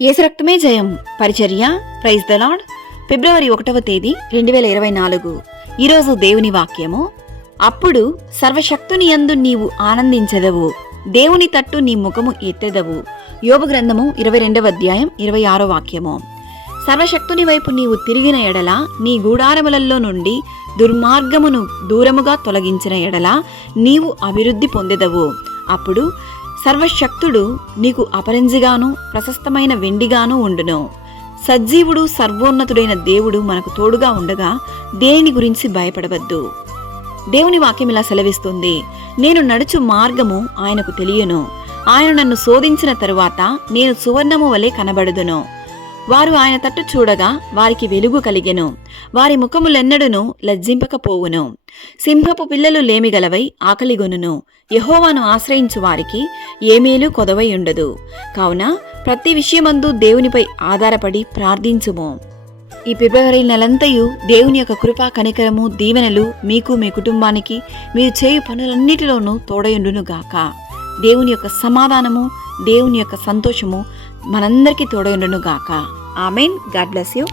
యేసు రక్తమే జయం పరిచర్య. Praise the lord. ఫిబ్రవరి 1వ తేదీ 2024. ఈరోజు దేవుని వాక్యము. అప్పుడు సర్వశక్తుని యందు నీవు ఆనందించెదవు, దేవుని తట్టు నీ ముఖము ఎత్తెదవు. యోబు గ్రంథము 22వ అధ్యాయం 26వ వాక్యము. సర్వశక్తుని వైపు నీవు తిరిగిన ఎడల, నీ గూడారములలో నుండి దుర్మార్గమును దూరముగా తొలగించిన ఎడల నీవు అభివృద్ధి పొందెదవు. అప్పుడు సర్వశక్తుడు నీకు అపరంజిగాను ప్రశస్తమైన వెండిగాను ఉండును. సజీవుడు సర్వోన్నతుడైన దేవుడు మనకు తోడుగా ఉండగా దేని గురించి భయపడవద్దు. దేవుని వాక్యం ఇలా సెలవిస్తుంది: నేను నడుచు మార్గము ఆయనకు తెలియను, ఆయన నన్ను శోధించిన తరువాత నేను సువర్ణము వలె కనబడుదును. వారు ఆయన తట్టు చూడగా వారికి వెలుగు కలిగెను, వారి ముఖములెన్నడును లజ్జింపకపోవును. సింహపు పిల్లలు లేమిగలవై ఆకలిగొనును, యెహోవాను ఆశ్రయించు వారికి ఏ మేలు కొదవై ఉండదు. కావున ప్రతి విషయమందు దేవునిపై ఆధారపడి ప్రార్థించుము. ఈ ఫిబ్రవరి నెలంతయు దేవుని యొక్క కృపా కనికరము దీవెనలు మీకు, మీ కుటుంబానికి, మీరు చేయు పనులన్నిటిలోనూ తోడయుండునుగాక. దేవుని యొక్క సమాధానము, దేవుని యొక్క సంతోషము మనందరికీ తోడయుండునుగాక. ఆమెన్. God bless you.